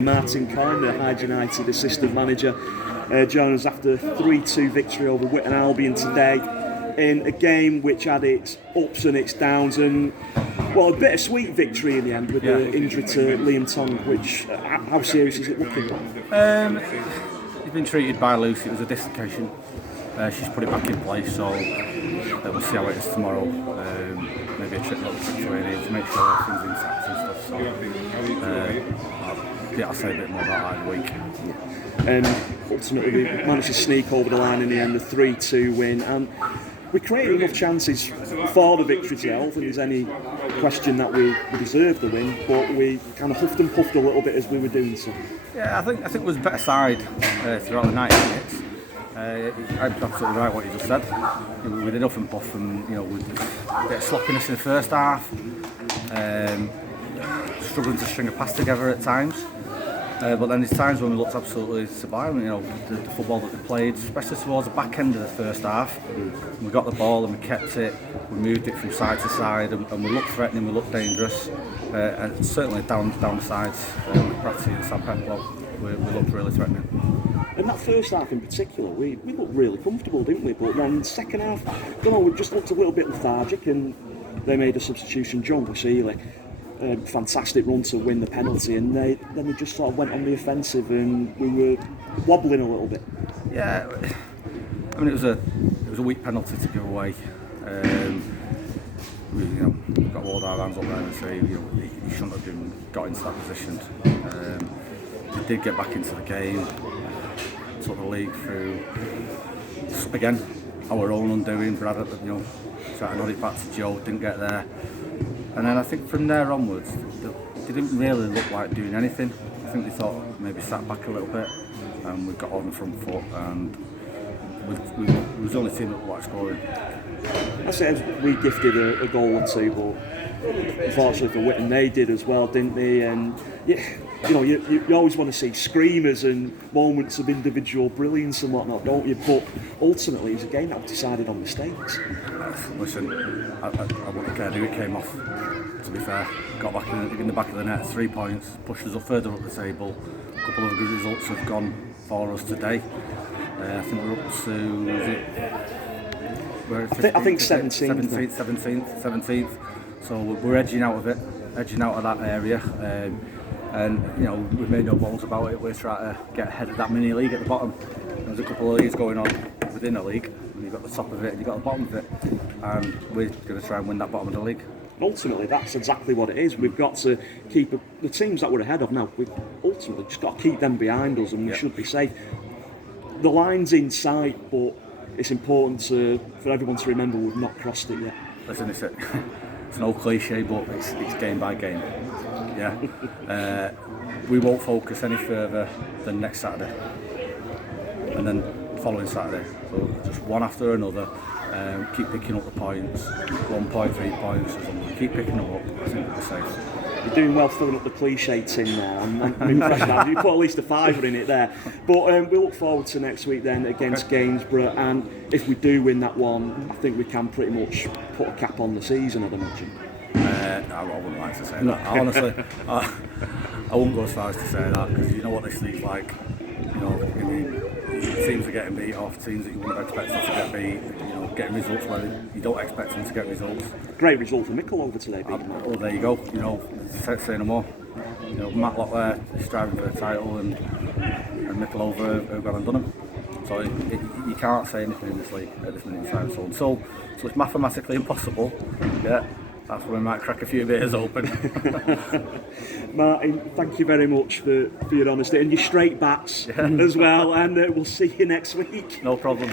Martin Coyne, the Hyde United assistant manager, joins us after a 3-2 victory over Witton Albion today in a game which had its ups and its downs, and well, a bittersweet victory in the end with the injury to Liam Tong. Which how serious is it looking? He's been treated by Lucy. It was a dislocation. She's put it back in place, so we'll see how it is tomorrow. Maybe a trip to training to make sure everything's intact and stuff. So I'll say a bit more about that in the week. Ultimately, we managed to sneak over the line in the end, a 3-2 win, and we created enough chances for the victory today. I don't think there's any question that we deserved the win, but we kind of huffed and puffed a little bit as we were doing so. Yeah, I think it was a better side throughout the 90 minutes. I'm absolutely right what you just said. We did huff and puff, and we did a bit of sloppiness in the first half, struggling to string a pass together at times. But then there's times when we looked absolutely sublime. The football that they played, especially towards the back end of the first half. We got the ball and we kept it. We moved it from side to side, and we looked threatening. We looked dangerous, and certainly down the sides with Pratty and Sam Peplow, we looked really threatening. In that first half in particular, we looked really comfortable, didn't we? But then the second half, we just looked a little bit lethargic, and they made a substitution, John Basile. Fantastic run to win the penalty, and then they just sort of went on the offensive, and we were wobbling a little bit. Yeah, I mean it was a weak penalty to give away. We got to hold our hands up there and say he shouldn't have been got into that position. We did get back into the game, took the league through again our own undoing. Brad, tried to nod it back to Joe, didn't get there. And then I think from there onwards, they didn't really look like doing anything. I think they thought maybe sat back a little bit, and we got on the front foot, and we was the only team that looked like scoring. I said we gifted a goal or two, but unfortunately for Witton, they did as well, didn't they? And you always want to see screamers and moments of individual brilliance and whatnot, don't you? But ultimately, it's a game that was decided on mistakes. Listen, I wouldn't care who it came off. To be fair, got back in the back of the net, 3 points, pushed us up further up the table. A couple of good results have gone for us today. I think we're up to. I think 17th. 17th. So we're edging out of it, edging out of that area. And we've made no bones about it. We're trying to get ahead of that mini league at the bottom. There's a couple of leagues going on within the league. You've got the top of it and you've got the bottom of it, and we're going to try and win that bottom of the league. Ultimately, that's exactly what it is. We've got to keep the teams that we're ahead of now. We've ultimately just got to keep them behind us, and we should be safe. The line's in sight, but it's important for everyone to remember we've not crossed it yet. Listen, it's an old cliche, but it's game by game. Yeah, we won't focus any further than next Saturday, and then following Saturday. So just one after another. Keep picking up the points. 1 point, 3 points. As long as we keep picking them up, I think we'll be safe. You're doing well filling up the cliche tin there. I'm impressed now. You put at least a fiver in it there. But we look forward to next week then against Gainsborough, and if we do win that one, I think we can pretty much put a cap on the season, I'd imagine. I wouldn't like to say that. Honestly, I wouldn't go as far as to say that, because you know what this league's like. Teams are getting beat off, teams that you wouldn't expect them to get beat, getting results where you don't expect them to get results. Great result for Mickle over today, Oh, there you go. Say no more. Matlock there is striving for the title, and Mickle over have gone and done them. So you can't say anything in this league at this minute in time. So it's mathematically impossible. Yeah. That's when we might crack a few beers open. Martin, thank you very much for your honesty and your straight bats as well, and we'll see you next week. No problem.